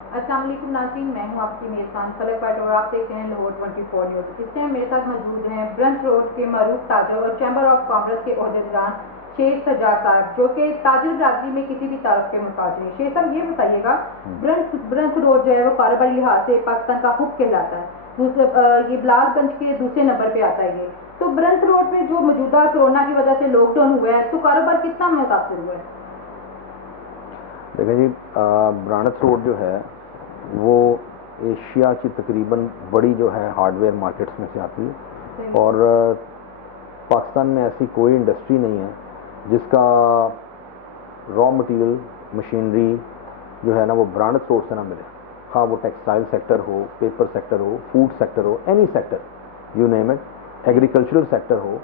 السلام علیکم ناظرین، میں ہوں آپ کی میزبان فلک بٹ اور آپ دیکھتے ہیں لاہور 24 نیوز۔ اس ٹائم میرے ساتھ موجود ہیں برنٹ روڈ کے معروف تاجر اور چیمبر آف کامرس کے عہدیدار شیر سجاد صاحب، جو کہ تاجر برادری میں کسی بھی تعارف کے محتاج ہیں۔ شیر صاحب، یہ بتائیے گا، برنٹ روڈ جو ہے وہ کاروباری لحاظ سے پاکستان کا ہب کہلاتا ہے، یہ بلال گنج کے دوسرے نمبر پہ آتا ہے یہ تو برنٹ روڈ پہ جو موجودہ کورونا کی وجہ سے لاک ڈاؤن ہوا ہے تو کاروبار کتنا متاثر ہوا ہے؟ دیکھیں جی، برانس روڈ جو ہے وہ ایشیا کی تقریباً بڑی جو ہے ہارڈ ویئر مارکیٹس میں سے آتی ہے، اور پاکستان میں ایسی کوئی انڈسٹری نہیں ہے جس کا را مٹیریل مشینری جو ہے نا وہ برانس روڈ سے نہ ملے، خواہ وہ ٹیکسٹائل سیکٹر ہو، پیپر سیکٹر ہو، فوڈ سیکٹر ہو، any sector you name it, agricultural sector ہو،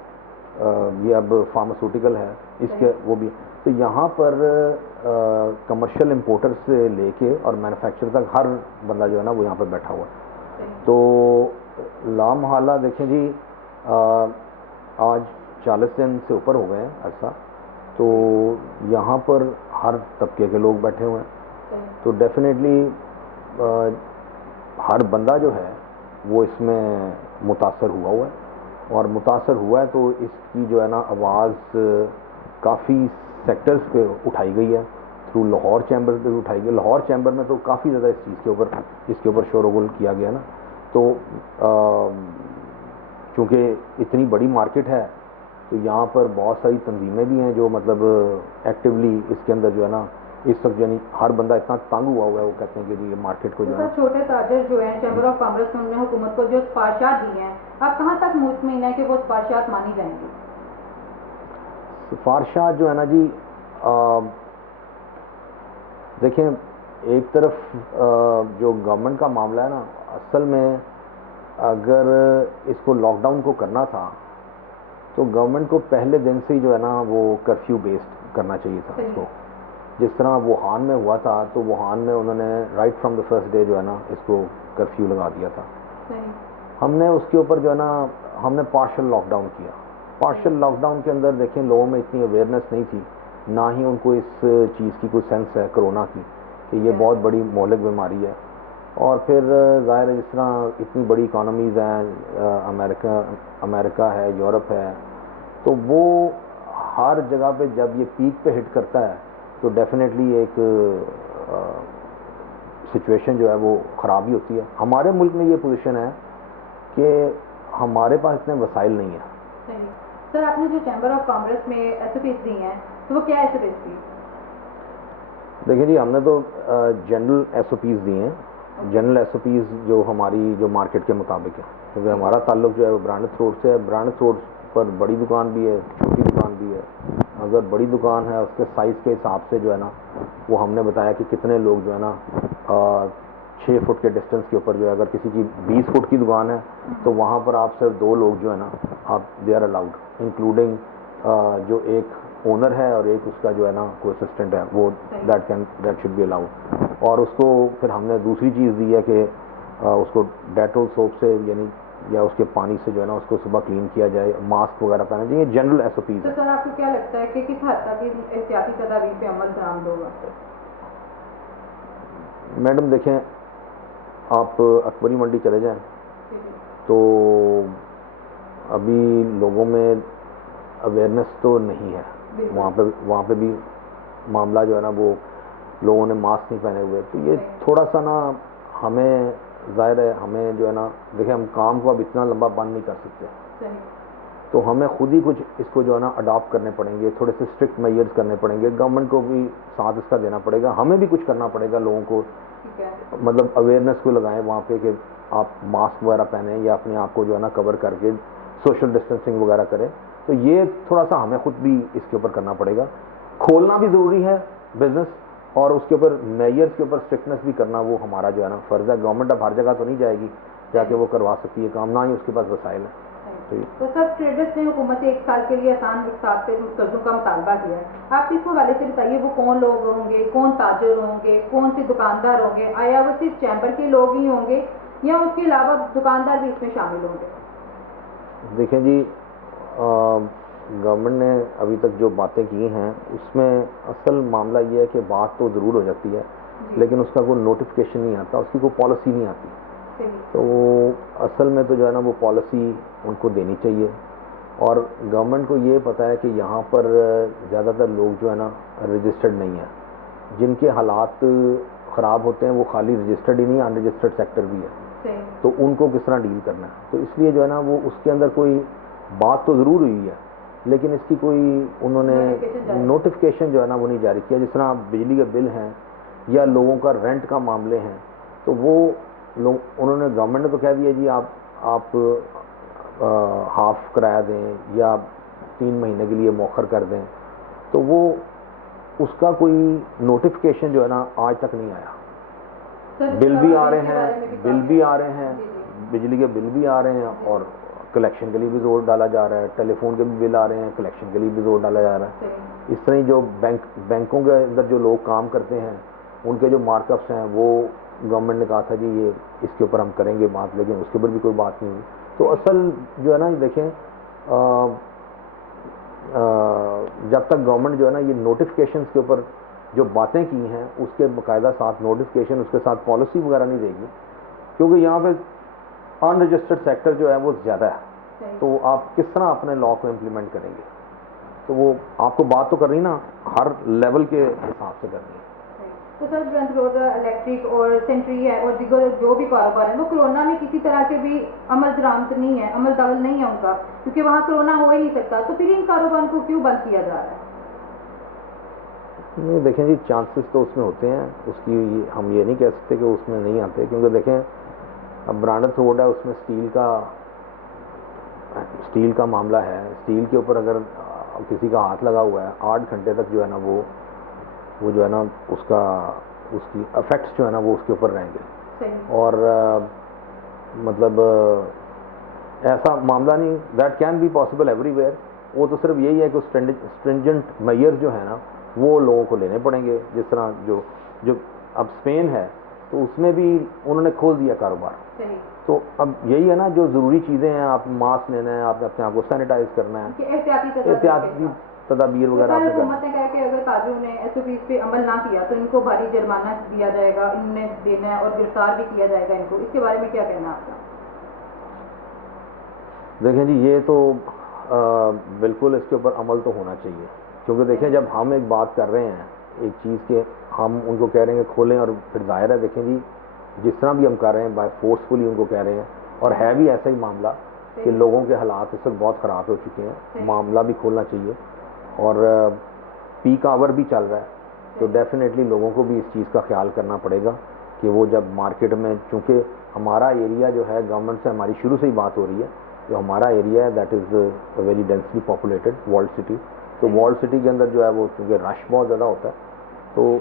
یہ اب فارماسوٹیکل ہے اس کے وہ بھی، تو یہاں پر کمرشل امپورٹر سے لے کے اور مینوفیکچر تک ہر بندہ جو ہے نا وہ یہاں پہ بیٹھا ہوا ہے۔ تو لامحالہ دیکھیں جی، آج 40 دن سے اوپر ہو گئے ہیں عرصہ، تو یہاں پر ہر طبقے کے لوگ بیٹھے ہوئے ہیں، تو ڈیفینیٹلی ہر بندہ جو ہے وہ اس میں متاثر ہوا ہے، اور متاثر ہوا ہے تو اس کی جو ہے نا آواز کافی سیکٹرز پہ اٹھائی گئی ہے، تھرو لاہور چیمبر پہ بھی اٹھائی گئی۔ لاہور چیمبر میں تو کافی زیادہ اس کے اوپر شور و غل کیا گیا نا، تو چونکہ اتنی بڑی مارکیٹ ہے تو یہاں پر بہت ساری تنظیمیں بھی ہیں جو مطلب ایکٹیولی اس کے اندر جو ہے نا اس وقت یعنی ہر بندہ اتنا تنگ ہوا ہے، وہ کہتے ہیں کہ جی یہ مارکیٹ کو جو ہے چھوٹے تاجر جو ہیں چیمبر آف کامرس میں انہوں نے حکومت کو جو سفارشات دی ہیں، آپ کہاں تک مطمئن ہیں کہ وہ سفارشات مانی جائیں گی؟ سفارشات جو ہے نا جی، دیکھیں ایک طرف جو گورنمنٹ کا معاملہ ہے نا، اصل میں اگر اس کو لاک ڈاؤن کو کرنا تھا تو گورنمنٹ کو پہلے دن سے ہی جو ہے نا وہ کرفیو بیسڈ کرنا چاہیے تھا اس کو، جس طرح ووہان میں ہوا تھا، تو ووہان میں انہوں نے right from the first day جو ہے نا اس کو کرفیو لگا دیا تھا۔ ہم نے اس کے اوپر جو ہے نا ہم نے پارشل لاک ڈاؤن کیا۔ پارشل لاک ڈاؤن کے اندر دیکھیں لوگوں میں اتنی اویئرنیس نہیں تھی، نہ ہی ان کو اس چیز کی کوئی سینس ہے کرونا کی کہ یہ بہت بڑی مہلک بیماری ہے، اور پھر ظاہر ہے جس طرح اتنی بڑی اکانومیز ہیں، امریکہ ہے، یورپ ہے، تو وہ ہر جگہ پہ جب یہ پیک پہ ہٹ کرتا ہے تو ڈیفینیٹلی ایک سچویشن جو ہے وہ خراب ہی ہوتی ہے۔ ہمارے ملک میں یہ پوزیشن ہے کہ ہمارے پاس اتنے وسائل نہیں ہیں۔ سر، آپ نے جو چیمبر آف کامرس میں ایس او پیز دی ہیں تو وہ کیا ایس او پیز دی؟ دیکھیں جی، ہم نے تو جنرل ایس او پیز دی ہیں، جنرل ایس او پیز جو ہماری جو مارکیٹ کے مطابق ہے، کیونکہ ہمارا تعلق جو ہے وہ برانس روڈ سے ہے۔ برانس روڈ پر بڑی دکان بھی ہے، چھوٹی دکان بھی ہے۔ اگر بڑی دکان ہے اس کے سائز کے حساب سے جو ہے نا وہ ہم نے بتایا کہ کتنے لوگ جو ہے نا 6 فٹ کے ڈسٹینس کے اوپر جو ہے، اگر کسی کی 20 فٹ کی دکان ہے تو وہاں پر آپ صرف 2 لوگ جو ہے نا آپ دے آر الاؤڈ، انکلوڈنگ جو ایک اونر ہے اور ایک اس کا جو ہے نا کوئی اسسٹنٹ ہے، وہ دیٹ شوڈ بی الاؤڈ۔ اور اس کو پھر ہم نے دوسری چیز دی ہے کہ اس کو ڈیٹول سوپ سے یعنی یا اس کے پانی سے جو ہے نا اس کو صبح کلین کیا جائے، ماسک وغیرہ پہنا جائے، یہ جنرل ایس او پیز تو ہے۔ سر، آپ کو کیا لگتا ہے کہ کس حد تک احتیاطی تدابیر پہ عمل درآمد ہوگا؟ میڈم دیکھیں، آپ اکبری منڈی چلے جائیں تو ابھی لوگوں میں اویئرنیس تو نہیں ہے، وہاں پہ بھی معاملہ جو ہے نا وہ لوگوں نے ماسک نہیں پہنے ہوئے، تو یہ تھوڑا سا نا ہمیں ظاہر ہے ہمیں جو ہے نا دیکھیں ہم کام کو اب اتنا لمبا بند نہیں کر سکتے، تو ہمیں خود ہی کچھ اس کو جو ہے نا اڈاپٹ کرنے پڑیں گے، تھوڑے سے اسٹرکٹ میئرز کرنے پڑیں گے، گورنمنٹ کو بھی ساتھ اس کا دینا پڑے گا، ہمیں بھی کچھ کرنا پڑے گا، لوگوں کو مطلب اویئرنیس کو لگائیں وہاں پہ کہ آپ ماسک وغیرہ پہنیں یا اپنے آپ کو جو ہے نا کور کر کے سوشل ڈسٹینسنگ وغیرہ کریں، تو یہ تھوڑا سا ہمیں خود بھی اس کے اوپر کرنا پڑے گا۔ کھولنا بھی ضروری ہے بزنس، اور اس کے اوپر میئرز کے اوپر اسٹرکٹنس بھی کرنا وہ ہمارا جو ہے نا فرض ہے۔ گورنمنٹ اب ہر جگہ تو نہیں جائے گی جا کے وہ کروا سکتی ہے کام، نہ ہی اس کے پاس وسائل ہے۔ تو سر، ٹریڈرز نے حکومت سے 1 سال کے لیے آسان اقساط پہ قرضوں کا مطالبہ کیا ہے، آپ اس حوالے سے بتائیے وہ کون لوگ ہوں گے، کون تاجر ہوں گے، کون سے دکاندار ہوں گے، آیا وہ صرف چیمبر کے لوگ ہی ہوں گے یا اس کے علاوہ دکاندار بھی اس میں شامل ہوں گے؟ دیکھیں جی، گورنمنٹ نے ابھی تک جو باتیں کی ہیں اس میں اصل معاملہ یہ ہے کہ بات تو ضرور ہو جاتی ہے لیکن اس کا کوئی نوٹیفیکیشن نہیں آتا, اس کی کوئی پالیسی نہیں آتی. تو اصل میں تو جو ہے نا وہ پالیسی ان کو دینی چاہیے, اور گورنمنٹ کو یہ پتہ ہے کہ یہاں پر زیادہ تر لوگ جو ہے نا رجسٹرڈ نہیں ہیں, جن کے حالات خراب ہوتے ہیں وہ خالی رجسٹرڈ ہی نہیں, ان رجسٹرڈ سیکٹر بھی ہے. تو ان کو کس طرح ڈیل کرنا ہے, تو اس لیے جو ہے نا وہ اس کے اندر کوئی بات تو ضرور ہوئی ہے, لیکن اس کی کوئی انہوں نے نوٹیفیکیشن جو ہے نا وہ نہیں جاری کیا. جس طرح بجلی کے بل ہیں یا لوگوں کا رینٹ کا معاملے ہیں, تو وہ لوگ انہوں نے گورنمنٹ نے تو کہہ دیا جی آپ ہاف کرایہ دیں یا 3 مہینے کے لیے مؤخر کر دیں, تو وہ اس کا کوئی نوٹیفیکیشن جو ہے نا آج تک نہیں آیا. بل بھی آ رہے ہیں, بجلی کے بل بھی آ رہے ہیں, اور کلیکشن کے لیے بھی زور ڈالا جا رہا ہے, ٹیلی فون کے بھی بل آ رہے ہیں, کلیکشن کے لیے بھی زور ڈالا جا رہا ہے. اس طرح جو بینکوں کے اندر جو لوگ کام کرتے ہیں ان کے جو مارک اپس ہیں وہ گورنمنٹ نے کہا تھا جی یہ اس کے اوپر ہم کریں گے بات, لیکن اس کے اوپر بھی کوئی بات نہیں ہوئی. تو اصل جو ہے نا یہ دیکھیں جب تک گورنمنٹ جو ہے نا یہ نوٹیفیکیشنز کے اوپر جو باتیں کی ہیں اس کے باقاعدہ ساتھ نوٹیفیکیشن, اس کے ساتھ پالیسی وغیرہ نہیں دے گی, کیونکہ یہاں پہ ان رجسٹرڈ سیکٹر جو ہے وہ زیادہ ہے, تو آپ کس طرح اپنے لا کو امپلیمنٹ کریں گے. تو وہ آپ کو بات تو کرنی نا ہر لیول کے حساب سے کرنی ہے. تو سر برنٹ روڈ الیکٹرک اور سینٹری ہے اور دیگر جو بھی کاروبار ہیں وہ کرونا میں کسی طرح کے بھی عمل درآمد نہیں ہے, عمل دخل نہیں ہے ان کا, کیونکہ وہاں کرونا ہو ہی نہیں سکتا, تو پھر ان کاروبار کو کیوں بند کیا جا رہا ہے؟ نہیں دیکھیں جی, چانسز تو اس میں ہوتے ہیں, اس کی ہم یہ نہیں کہہ سکتے کہ اس میں نہیں آتے, کیونکہ دیکھیں اب برانڈت روڈ ہے, اس میں اسٹیل کا معاملہ ہے. اسٹیل کے اوپر اگر کسی کا ہاتھ لگا ہوا ہے 8 گھنٹے تک جو ہے نا وہ جو ہے نا اس کی افیکٹس جو ہے نا وہ اس کے اوپر رہیں گے. اور مطلب ایسا معاملہ نہیں, that can be possible everywhere. وہ تو صرف یہی ہے کہ اسٹرنجنٹ میئر جو ہے نا وہ لوگوں کو لینے پڑیں گے. جس طرح جو اب اسپین ہے تو اس میں بھی انہوں نے کھول دیا کاروبار. تو اب یہی ہے نا, جو ضروری چیزیں ہیں, آپ ماسک لینا ہے, آپ نے اپنے آپ کو سینیٹائز کرنا ہے, احتیاطی تدابیر وغیرہ. حکومت نے کہا کہ اگر تاجروں نے ایس او پیز پہ عمل نہ کیا تو ان کو بھاری جرمانہ دیا جائے گا, ان نے دینا ہے, اور گرفتار بھی کیا جائے گا ان کو. اس کے بارے میں کیا کہنا ہے آپ کا؟ دیکھیں جی یہ تو بالکل اس کے اوپر عمل تو ہونا چاہیے, کیونکہ دیکھیں جب ہم ایک بات کر رہے ہیں ایک چیز کے, ہم ان کو کہہ رہے ہیں کہ کھولیں, اور پھر ظاہر ہے دیکھیں جی جس طرح بھی ہم کر رہے ہیں بائی فورسفلی ان کو کہہ رہے ہیں, اور ہے بھی ایسا ہی معاملہ کہ لوگوں کے حالات اس وقت بہت خراب ہو چکے ہیں, معاملہ بھی کھولنا چاہیے, اور پیک آور بھی چل رہا ہے. تو ڈیفینیٹلی لوگوں کو بھی اس چیز کا خیال کرنا پڑے گا کہ وہ جب مارکیٹ میں, چونکہ ہمارا ایریا جو ہے گورنمنٹ سے ہماری شروع سے ہی بات ہو رہی ہے, جو ہمارا ایریا ہے that is very densely populated walled city. تو والڈ سٹی کے اندر جو ہے وہ چونکہ رش بہت زیادہ ہوتا ہے, تو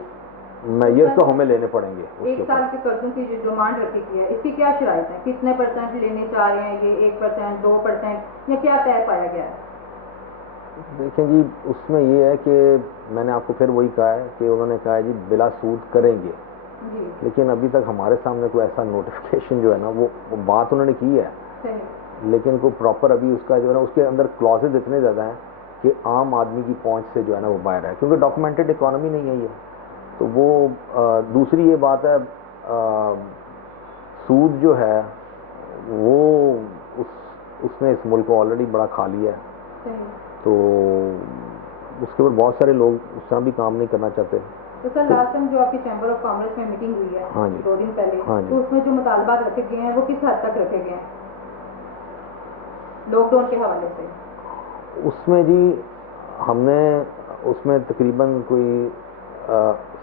میئرز تو ہمیں لینے پڑیں گے. 1 سال کے قرضوں کی جو ڈیمانڈ رکھی گئی ہے اس کی کیا شرائط ہے, کتنے % لینے چاہ رہے ہیں, یہ 1%, 2% یا کیا طے پایا گیا ہے؟ دیکھیں جی اس میں یہ ہے کہ میں نے آپ کو پھر وہی کہا ہے کہ انہوں نے کہا ہے جی بلا سود کریں گے, لیکن ابھی تک ہمارے سامنے کوئی ایسا نوٹیفیکیشن جو ہے نا وہ بات انہوں نے کی ہے, لیکن کوئی پراپر ابھی اس کا جو ہے نا اس کے اندر کلازز اتنے زیادہ ہیں کہ عام آدمی کی پہنچ سے جو ہے نا وہ باہر ہے, کیونکہ ڈاکومنٹڈ اکانومی نہیں ہے یہ. تو وہ دوسری یہ بات ہے, سود جو ہے وہ اس نے اس ملک کو آلریڈی بڑا کھا لیا ہے, تو اس کے اوپر بہت سارے لوگ اس طرح بھی کام نہیں کرنا چاہتے. تو سر لاسٹ ٹائم جو آپ کی چیمبر آف کامرس میں میٹنگ ہوئی ہے 2 دن پہلے, تو اس میں جو مطالبات رکھے گئے ہیں وہ کس حد تک رکھے گئے ہیں لاک ڈاؤن کے حوالے سے؟ اس میں جی ہم نے اس میں تقریباً کوئی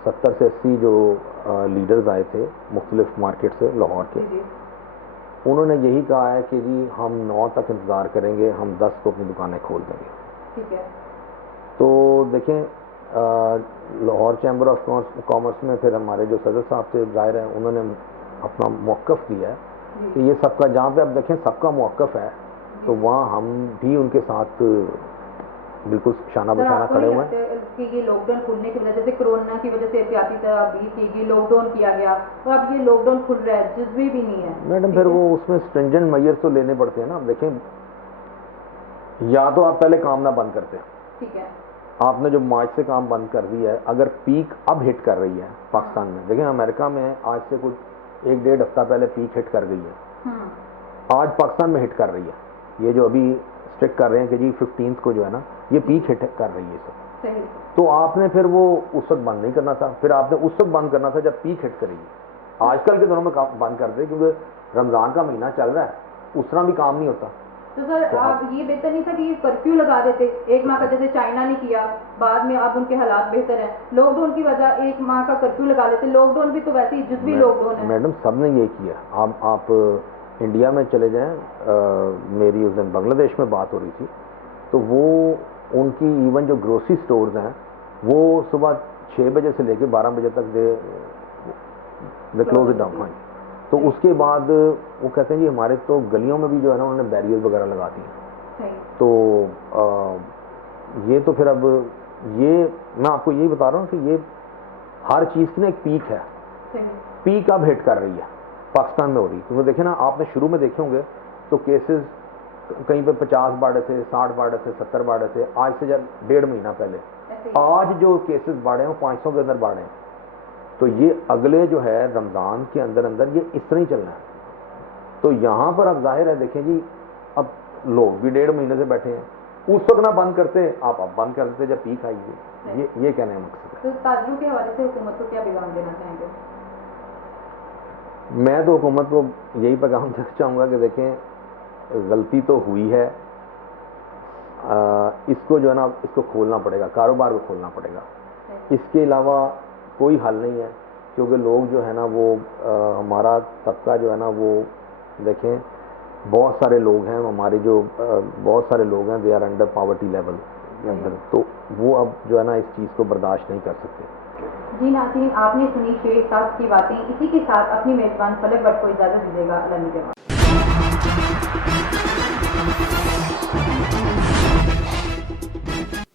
70 سے 80 جو لیڈرز آئے تھے مختلف مارکیٹ سے لاہور کے, انہوں نے یہی کہا ہے کہ جی ہم 9 تک انتظار کریں گے, ہم 10 کو اپنی دکانیں کھول دیں گے. ٹھیک ہے. تو دیکھیں لاہور چیمبر آف کامرس میں پھر ہمارے جو صدر صاحب تھے ظاہر ہیں انہوں نے اپنا موقف دیا ہے کہ یہ سب کا, جہاں پہ اب دیکھیں سب کا موقف ہے تو وہاں ہم بھی ان کے ساتھ بالکل شانہ بشانہ کھڑے ہوئے ہیں. کہ یہ لاک ڈاؤن کھلنے کی وجہ جیسے کرونا کی وجہ سے احتیاطی تدابیر کی گئی, لاک ڈاؤن کیا گیا, اور اب یہ لاک ڈاؤن کھل رہا ہے, جزوی بھی نہیں ہے میڈم, پھر وہ اس میں اسٹرنجنٹ میئرز تو لینے پڑتے ہیں نا. دیکھیں یا تو آپ پہلے کام نہ بند کرتے ہیں, ٹھیک ہے, آپ نے جو مارچ سے کام بند کر دیا ہے، اگر پیک اب ہٹ کر رہی ہے پاکستان میں، دیکھیں امریکہ میں آج سے کچھ 1-1.5 ہفتہ پہلے پیک ہٹ کر گئی ہے، آج پاکستان میں ہٹ کر رہی ہے، یہ جو ابھی اسٹرک کر رہے ہیں کہ جی 15 کو جو ہے نا یہ پیک ہٹ کر رہی ہے سب، تو آپ نے پھر وہ اس وقت بند نہیں کرنا تھا، پھر آپ نے اس وقت بند کرنا تھا جب پیک ہٹ کرے گی۔ آج کل کے دنوں میں بند کر دیں کیونکہ رمضان کا مہینہ چل رہا ہے، اس طرح بھی کام نہیں ہوتا۔ تو سر آپ یہ بہتر نہیں تھا کہ یہ کرفیو لگا دیتے 1 ماہ کا، جیسے چائنا نے کیا، بعد میں اب ان کے حالات بہتر ہیں، لاک ڈاؤن کی وجہ 1 ماہ کا کرفیو لگا دیتے، لاک ڈاؤن بھی تو ویسے ہی جزوی لاک ڈاؤن ہے۔ میڈم سب نے یہ کیا، آپ انڈیا میں چلے جائیں، میری اس دن بنگلہ دیش میں بات ہو رہی تھی، تو وہ ان کی ایون جو گروسری سٹورز ہیں وہ صبح 6 بجے سے لے کے 12 بجے تک دے کلوز اٹ ڈاؤن، تو اس کے بعد وہ کہتے ہیں جی ہمارے تو گلیوں میں بھی جو ہے نا انہوں نے بیریئر وغیرہ لگا دی ہیں، تو یہ تو پھر اب یہ میں آپ کو یہی بتا رہا ہوں کہ یہ ہر چیز کی نا ایک پیک ہے، پیک اب ہٹ کر رہی ہے پاکستان میں ہو رہی ہے، کیونکہ دیکھیں نا آپ نے شروع میں دیکھے ہوں گے تو کیسز کہیں پہ 50 بڑھ رہے تھے، 60 بڑھ رہے تھے، 70 بڑھ رہے تھے، آج سے جب 1.5 مہینہ پہلے آج جو کیسز بڑھے ہیں وہ 500 کے اندر بڑھے ہیں، تو یہ اگلے جو ہے رمضان کے اندر یہ اس طرح ہی چلنا ہے۔ تو یہاں پر اب ظاہر ہے دیکھیں جی اب لوگ بھی 1.5 مہینے سے بیٹھے ہیں، اس وقت نہ بند کرتے آپ اب بند کر دیتے جب پیک آئی ہے، یہ کہنے کا مقصد ہے۔ تو تاجروں کے حوالے سے حکومت کو کیا پیغام دینا چاہیں گے؟ میں تو حکومت کو یہی پیغام دینا چاہوں گا کہ دیکھیں غلطی تو ہوئی ہے، اس کو جو ہے نا اس کو کھولنا پڑے گا، کاروبار کو کھولنا پڑے گا، اس کے علاوہ کوئی حل نہیں ہے، کیونکہ لوگ جو ہے نا وہ ہمارا طبقہ جو ہے نا وہ دیکھیں بہت سارے لوگ ہیں ہمارے جو بہت سارے لوگ ہیں they are under poverty level کے اندر، تو وہ اب جو ہے نا اس چیز کو برداشت نہیں کر سکتے۔ جی ناظرین، آپ نے سنی شیخ صاحب کی باتیں، اسی کے ساتھ اپنی میزبان فلک بٹ کو اجازت دیجیے گا۔ اللہ